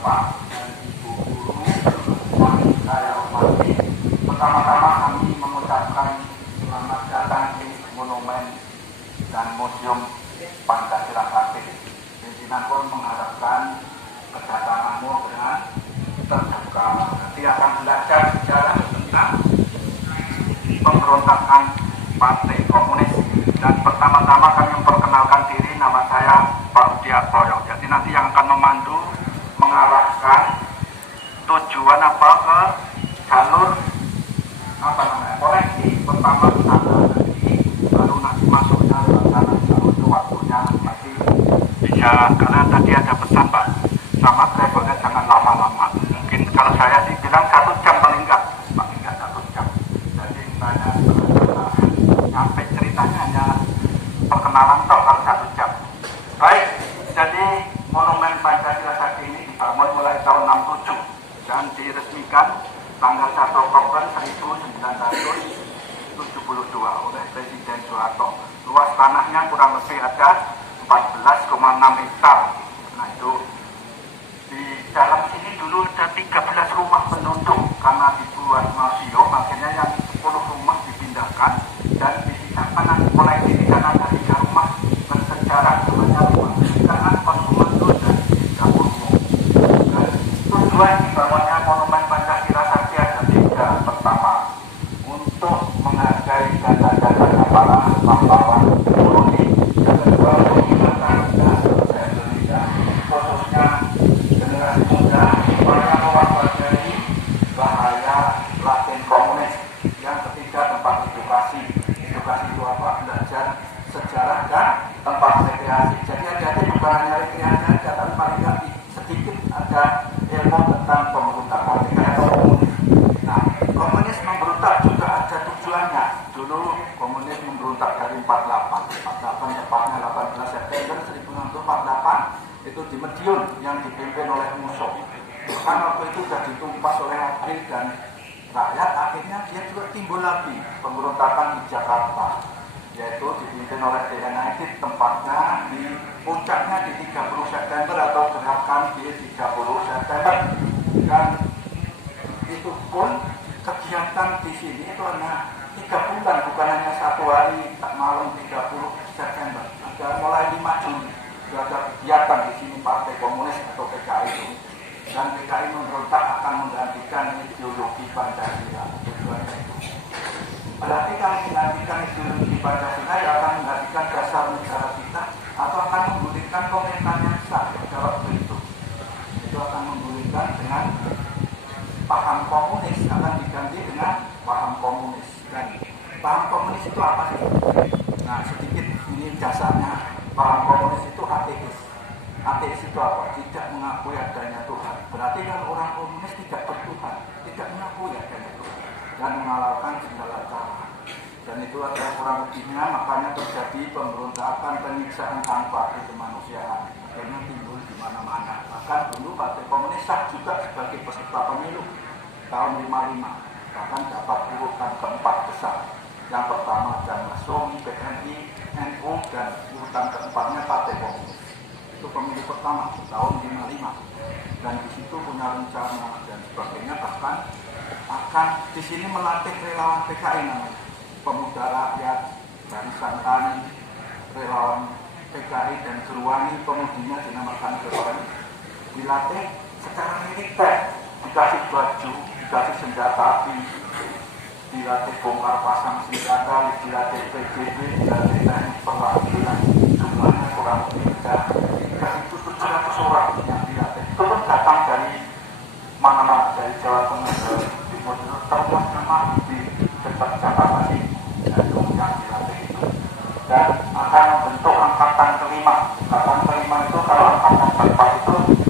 Bapak dan Ibu Guru yang saya hormati, pertama-tama kami mengucapkan selamat datang di Monumen dan Museum Pancasila Klasik. Pimpinan pun mengharapkan kedatanganmu dengan terbuka. Nanti akan belajar sejarah tentang pemberontakan Partai Komunis. Dan pertama-tama kami memperkenalkan diri, nama saya Pak Udiartoyo. Jadi nanti yang akan memandu, mengarahkan tujuan apa ke jalur koleksi pertama sana nanti, baru nanti masuknya ke sana. Untuk waktunya masih bisa, karena tadi ada pesan Pak, sama travelnya jangan lama-lama. Mungkin kalau saya sih bilang 1 jam paling enggak 1 jam. Jadi saya sampai ceritanya hanya perkenalan toh kalau 1 jam. Baik, jadi Monumen Pancasila Sakti ini dibangun mulai tahun 67 dan diresmikan tanggal 1 Oktober 1972 oleh Presiden Soeharto. Luas tanahnya kurang lebih ada 14,6 hektar. Nah itu di dalam sini dulu ada 13 rumah penduduk, karena dibuat museum akhirnya yang 10 rumah dipindahkan dan disisahkan mulai di sana ada 3 rumah bersejarah namanya rumah pendidikan, Konsumen dan Dapurmu. Dan tujuan dibangunnya Monumen Pancasila Sakti ada 3. Pertama, untuk menghargai jasa-jasa para pahlawan koloni. Yang kedua, untuk mengingatkan Indonesia, khususnya generasi muda, supaya mewaspadai bahaya Latin komunis. Yang ketiga, tempat edukasi. Edukasi itu apa? Belajar sejarah dan tempat rekreasi. Jadi hati-hati, bukan hanya rekreasi saja, tapi paling tidak sedikit ada ilmu tentang pemberontakan komunis. Nah, komunis memberontak juga ada tujuannya. Dulu komunis memberontak dari 48 tepatnya 18 September 1948 itu di Madiun yang dipimpin oleh Musso. Kan waktu itu sudah ditumpas oleh April dan rakyat, akhirnya dia juga timbul lagi pemberontakan di Jakarta, yaitu dipimpin oleh DNA, tempatnya di puncaknya di 30 September atau gerakan di 30 September. Dan itu pun kegiatan di sini itu hanya 3 bulan, bukan hanya 1 hari malam 30 September. Ada mulai 5 Juni ada kegiatan di sini Partai Komunis atau PKI itu. Dan PKI memberontak akan menggantikan ideologi Pancasila. Tujuannya itu. Berarti kalau menggantikan ideologi Pancasila ya akan menggantikan dasar negara kita atau akan menggulingkan pemerintahan yang sah pada waktu itu. Itu akan menggulingkan dengan paham komunis, akan diganti dengan paham komunis. Dan paham komunis itu apa sih? Nah, sedikit ini dasarnya. Paham komunis itu ateis. Ateis itu apa? Tidak mengakui adanya Tuhan. Berarti kan orang komunis tidak bertuhan, tidak mengakui adanya Tuhan dan menghalalkan segala cara. Dan itu adalah kurang lebihnya, makanya terjadi pemberontakan, penyiksaan tanpa kemanusiaan. Akhirnya timbul di mana-mana. Bahkan dulu Partai Komunis sah juga sebagai peserta pemilu tahun 55. Bahkan dapat urutan keempat besar. Yang pertama ada Nasdem, PNI, NU, dan urutan keempatnya Partai Komunis. Itu pemilu pertama tahun 55. Dan di situ punya rencana dan sebagainya, bahkan akan di sini melatih relawan PKI namanya, Pemuda Rakyat, Barisan Tani, relawan PKI dan Geruani, pemudinya dinamakan Geruani. Dilatih secara militer, dikasih baju, dikasih senjata api, dilatih bongkar pasang senjata, dilatih PJB, dilatih teknik perwakilan, jumlahnya kurang lebih itu 700 orang yang dilatih. Itu pun datang dari mana-mana, dari Jawa Tengah ke Timur, terus nama di dekat Jakarta ini, dan kemudian dilatih itu. Dan akan membentuk angkatan kelima. Angkatan kelima itu kalau angkatan keempat itu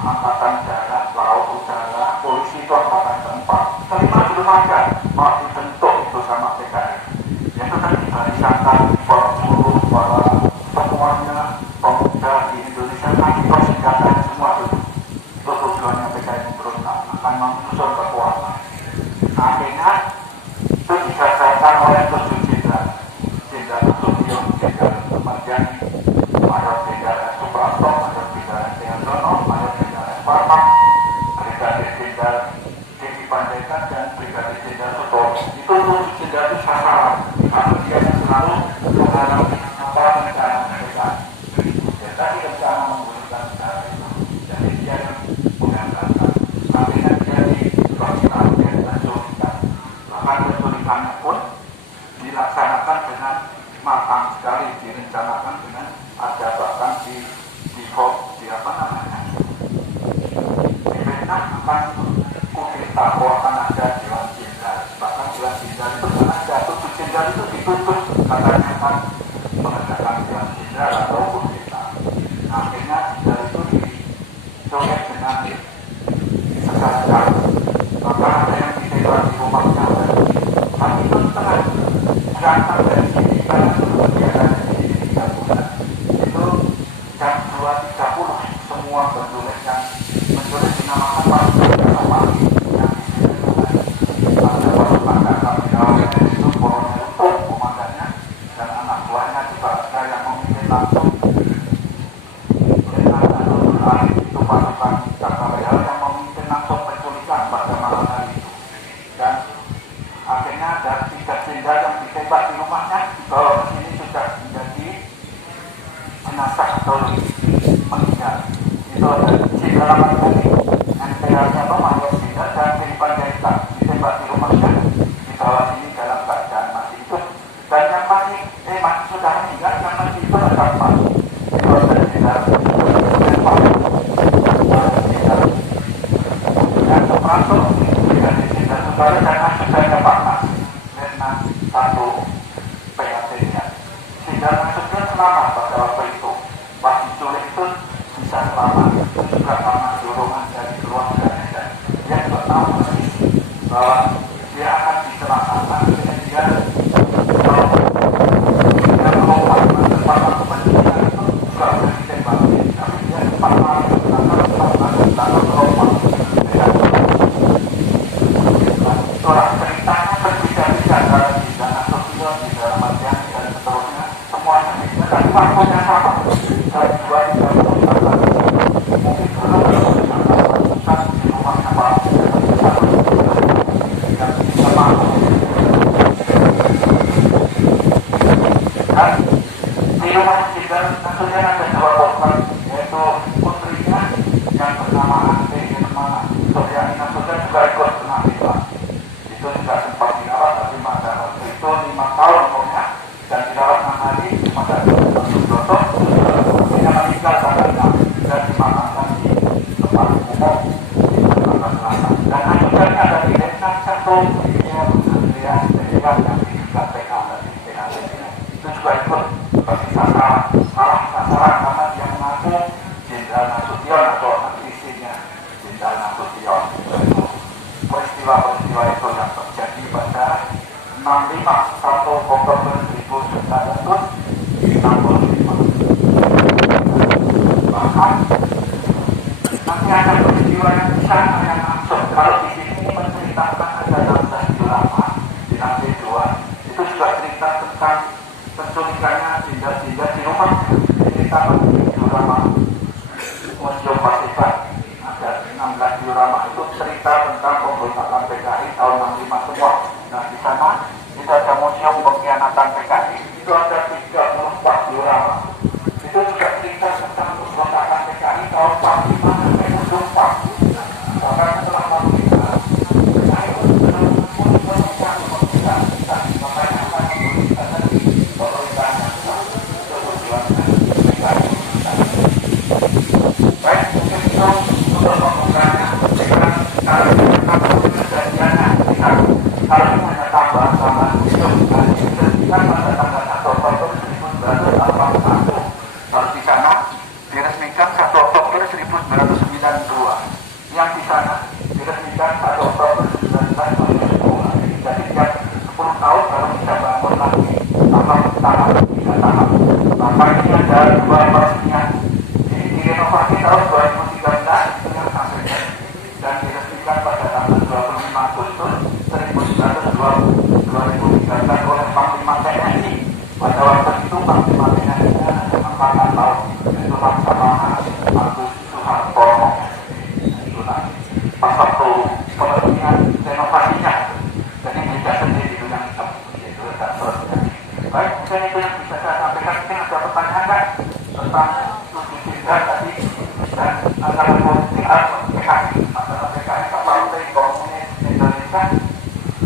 angkatan darat, laut, udara, polisi itu angkatan keempat. Kelima belum ada, mau dibentuk itu sama PKI. Yaitu tadi barisan tani, para buruh, para semuanya pemuda di Indonesia, nanti persenjataan semua itu. Itu tujuannya PKI memberontak, akan mengusur kekuasaan. Akhirnya itu diselesaikan oleh 7 jenderal. Jenderal Sudirman, Jenderal Permadian, Mayor Jenderal Suprapto, Mayor Jenderal Triantono, Mayor Jenderal Parma, dinamakan pasukan sama yang ada pasukan KKP itu Kolonel Tung komandannya dan anak buahnya juga ada yang memimpin langsung itu pasukan KKP yang memimpin langsung penculikan pada malam hari itu. Dan akhirnya ada 3 jenderal yang ditembak di rumahnya dibawa ke sini sudah menjadi jenazah atau meninggal. Itu ada jenderal tadi NPA-nya Mayor Jenderal dan Pilipan Jaita ditembak di rumahnya dibawa sini dalam keadaan masih hidup. Dan yang masih sudah meninggal yang masih hidup ada 4. Itu ada jenderal dan Supranto dari jenderal Subari dan ajudannya Pak Mas Letnan 1 PAT-nya. Jenderal Nasution selamat pada waktu itu. Pas diculik itu bisa selamat. Itu juga karena dorongan dari keluarganya dan dia juga tahu persis bahwa dia akan dicelakakan sehingga melompat ke tempat penculikan itu juga sudah ditembak. Tapi dia cepat lari ke belakang melompat. Itulah ceritanya berbeda-beda antara Jenderal Nasution, Jenderal Mardian dan seterusnya. Semuanya beda dan waktunya sama. Dan 2-3 mungkin kalau kita di rumahnya Pak dan bisa masuk. Dan di rumah Jenderal Nasution ada 2 korban, yaitu putrinya yang bernama Ante Suryani Nasution juga ikut kena tembak. Itu juga sempat dirawat tapi pada waktu itu 5 tahun umurnya dan dirawat 6 hari pada Sudoto dia meninggal karena dan dimakamkan di tempat umum di Jakarta Selatan. Dan ajudannya ada di Letnan 1 Andrea Dewa yang di KPK dan di PAT itu juga ikut seperti salah sasaran karena dia mengaku Jenderal Nasution atau isinya Jenderal Nasution. Peristiwa-peristiwa itu yang terjadi pada 65 1 Oktober 1965. Bahkan nanti ada peristiwa yang bisa yang langsung. Kalau di sini menceritakan ada 16 ulama di lantai 2 itu juga cerita tentang penculikannya jenderal-jenderal di rumah. Ceritakan ulama Museum Pasipan. Ada 16 diorama itu cerita tentang pemberontakan PKI tahun 65 semua. Nah di sana itu ada museum pengkhianatan PKI. Itu ada 34 diorama. Itu juga cerita tentang pemberontakan PKI tahun 45 sampai 64. Bahkan setelah 45 PKI itu belum memutuskan makanya akan memberikan lagi pemerintahan itu perjuangan PKI. Baik, mungkin itu untuk pembukaannya dengan kejadiannya kalau hanya tambahan itu kan pada tanggal 1 Oktober 1981 kalau di sana diresmikan 1 Oktober 1992 yang di sana diresmikan 1 Oktober 1972 jadi tiap 10 tahun baru bisa bangun lagi tahap 3 tahap. Maka ini ada 2 peresmian direnovasi tahun 2013 itu yang hasilnya dan diresmikan pada tanggal 25 Agustus 2013 oleh Panglima TNI. Pada waktu itu Panglima TNI Angkatan Laut itu Laksamana Agus Suhartono. Itulah pas waktu peresmian renovasinya jadi beda sendiri itu yang hitam itu tidak selesai. Baik, mungkin itu yang bisa saya sampaikan. Mungkin ada pertanyaan kan tentang dan tadi dan antara politik atau PKI antara PKI atau Partai Komunis Indonesia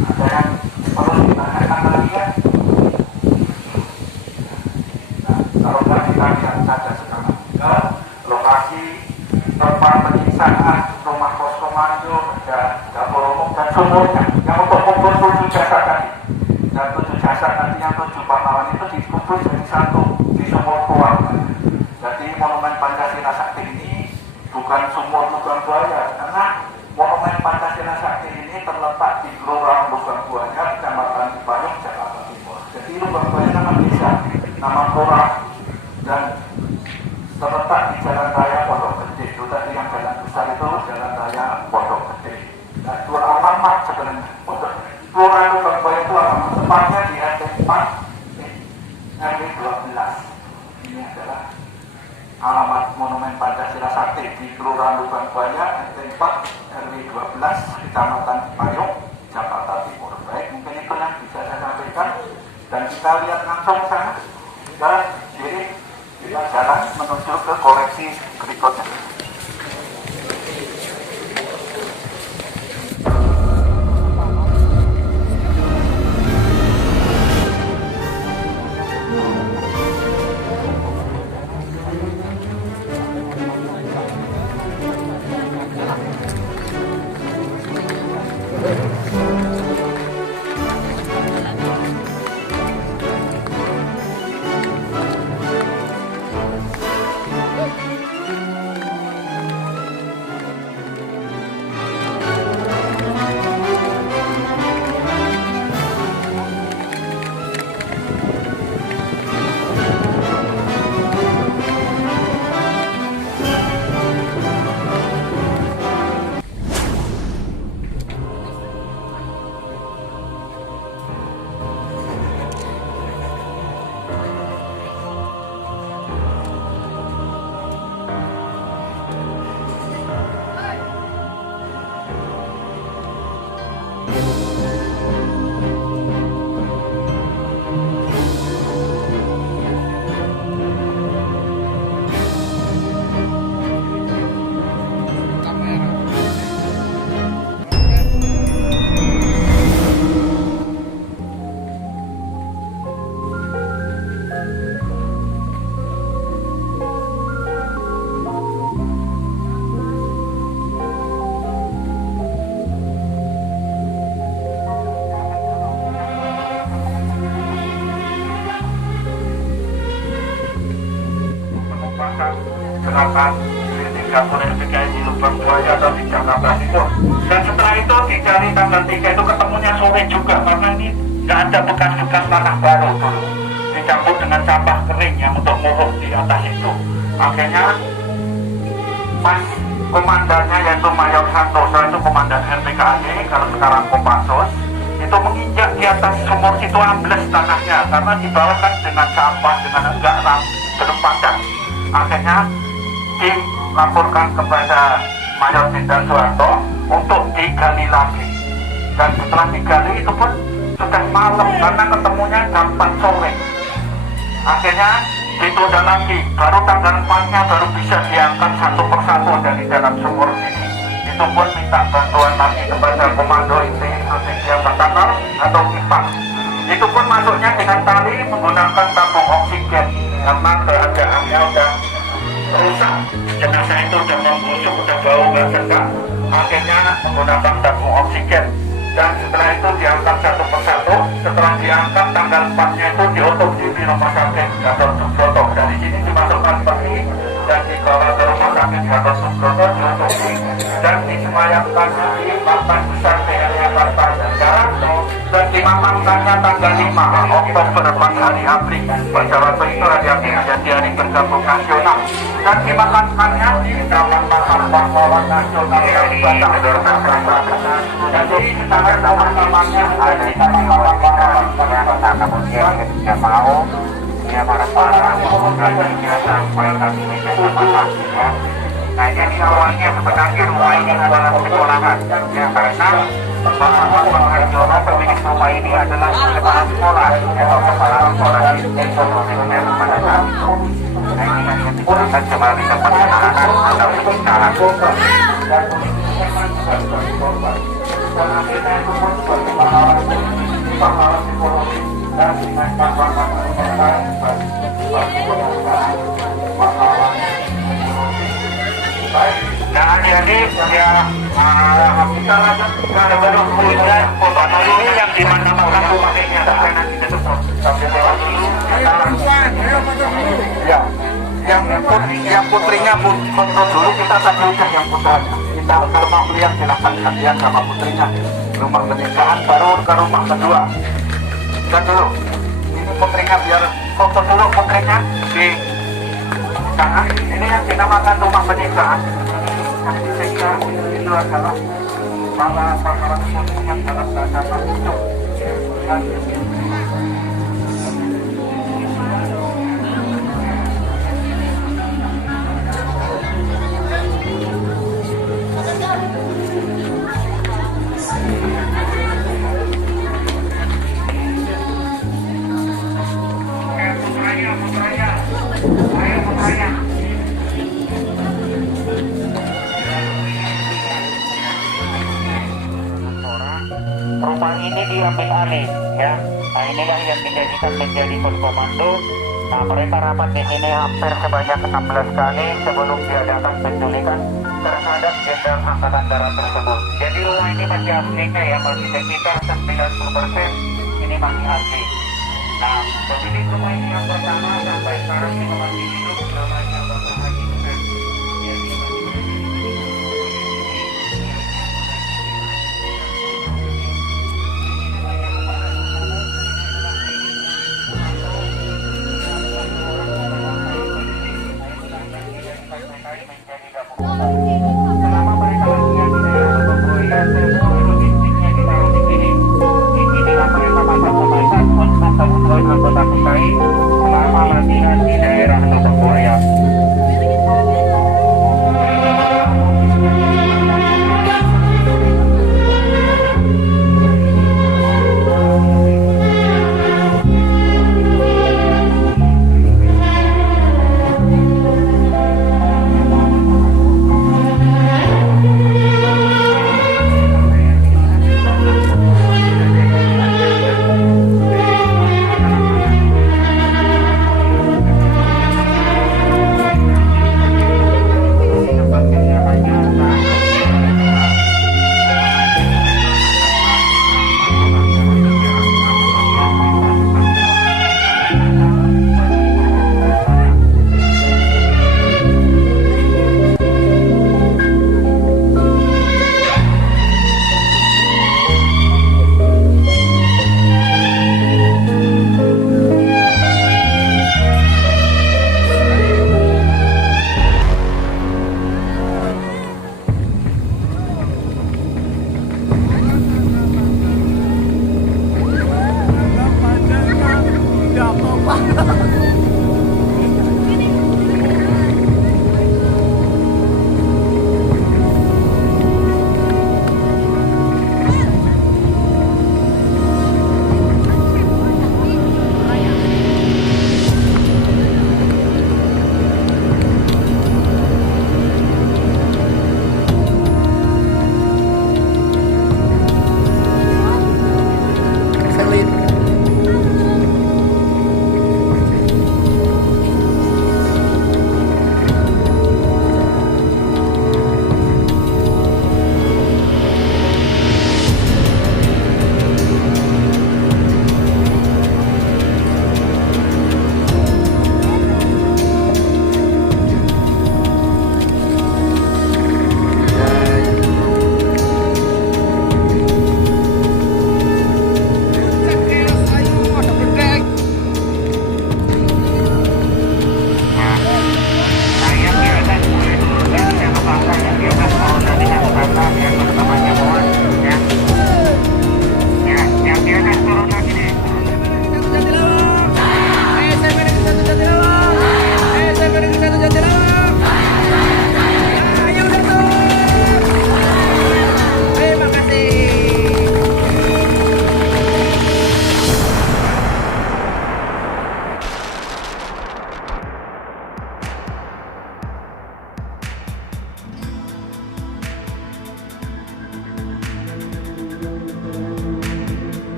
ada yang perlu ditanyakan lagi kan? Nah, kalau nggak kita lihat saja sekarang ke lokasi tempat penyiksaan rumah pos komando dan dapur umum dan sumurnya yang untuk kubur 7 jasad tadi dan 7 jasad nanti yang 7 pahlawan itu dikubur jadi satu di sumur keluarga. Jadi monumen Pancasila Sakti ini bukan sumur Lubang Buaya karena monumen Pancasila Sakti ini terletak di Kelurahan Lubang Buaya, Kecamatan Cipayung, Jakarta Timur. Jadi Lubang Buaya nama desa, nama kelurahan dan terletak di Jalan Raya Pondok Gede. Itu tadi yang jalan besar itu Jalan Raya untuk Kelurahan Lubang Buaya itu tempatnya di RT 4 RW 12. Ini adalah alamat Monumen Pancasila Sakti di Kelurahan Lubang Buaya RT 4 RW 12 Kecamatan Payung, Jakarta Timur. Baik, mungkin itu yang bisa saya sampaikan, dan kita lihat langsung sana. Kita kiri, kita jalan menuju ke koleksi berikutnya. Gerakan Tiga Kurir PKI di Lubang Buaya atau di Jakarta Timur. Dan setelah itu dicari tanggal 3 itu ketemunya sore juga, karena ini nggak ada bekas-bekas tanah baru dulu, dicampur dengan sampah kering yang untuk muruk di atas itu. Akhirnya pas komandannya yaitu Mayor Santoso, itu komandan RPKAD, kalau sekarang Kopassus, itu menginjak di atas sumur situ ambles tanahnya karena dibawa kan dengan sampah, dengan enggak belum padat. Akhirnya dilaporkan kepada Mayor Jenderal Soeharto untuk digali lagi, dan setelah digali itu pun sudah malam karena ketemunya jam 4 sore. Akhirnya ditunda lagi, baru tanggal 4-nya baru bisa diangkat satu persatu dari dalam sumur ini. Itu pun minta bantuan lagi kepada Komando Inti Strategi Pertahanan atau IPAK. Itu pun masuknya dengan tali menggunakan tabung oksigen karena keadaannya udah rusak, jenazah itu udah membusuk, udah bau nggak sedap. Akhirnya menggunakan tabung oksigen, dan setelah itu diangkat satu persatu. Setelah diangkat tanggal 4-nya itu diotopsi di Rumah Sakit Gatot Subroto. Dari sini dimasukkan peti dan dibawa ke Rumah Sakit Gatot Subroto diotopsi dan disemayamkan di Makam Besar TNI Angkatan Darat, dan dimakamkannya tanggal 5 Oktober pas hari April. Pada waktu itu hari April menjadi hari bergabung nasional, dan dimakamkannya di Taman Makam Pahlawan Nasional yang Batak. Jadi secara taman-tamannya ada di Taman Makam Pahlawan Nasional. Kemudian ketika mau dia marah-marah kemudian dia sampai kami menjadi masalah. Nah, jadi awalnya sebenarnya rumah ini adalah sekolahan, ya, karena Bapak Harjono pemilik rumah ini adalah kepala sekolah atau kepala sekolah di Indonesia pada saat itu. Nah, ini yang digunakan sebagai tempat penahanan atau penyitaan. Dan akhirnya itu pun sebagai pahlawan psikologi dan dinaikkan pangkat kemerdekaan bagi pahlawan. Nah, jadi ya kita lanjut ke berikutnya. Foto ini yang dimana orang rumahnya sampai nanti tutup sampai lewat dulu. Ya, yang putrinya foto dulu, kita tampilkan yang putranya. Kita kalau mau lihat silahkan kalian sama putrinya. Rumah pernikahan baru ke rumah kedua. Kita dulu. Ini putrinya, biar foto dulu putrinya di sana. Ini yang dinamakan rumah pernikahan. Yang disekar itu adalah para aparat kepolisian dalam keadaan hidup dan rumah ini diambil alih ya. Nah inilah yang dijadikan menjadi pos komando. Nah mereka rapat di sini hampir sebanyak 16 kali sebelum diadakan penculikan terhadap Jenderal Angkatan Darat tersebut. Jadi rumah ini masih aslinya ya, masih sekitar 90% ini masih asli. Nah pemilik rumah ini yang pertama sampai sekarang juga masih hidup, namanya Bapak Haji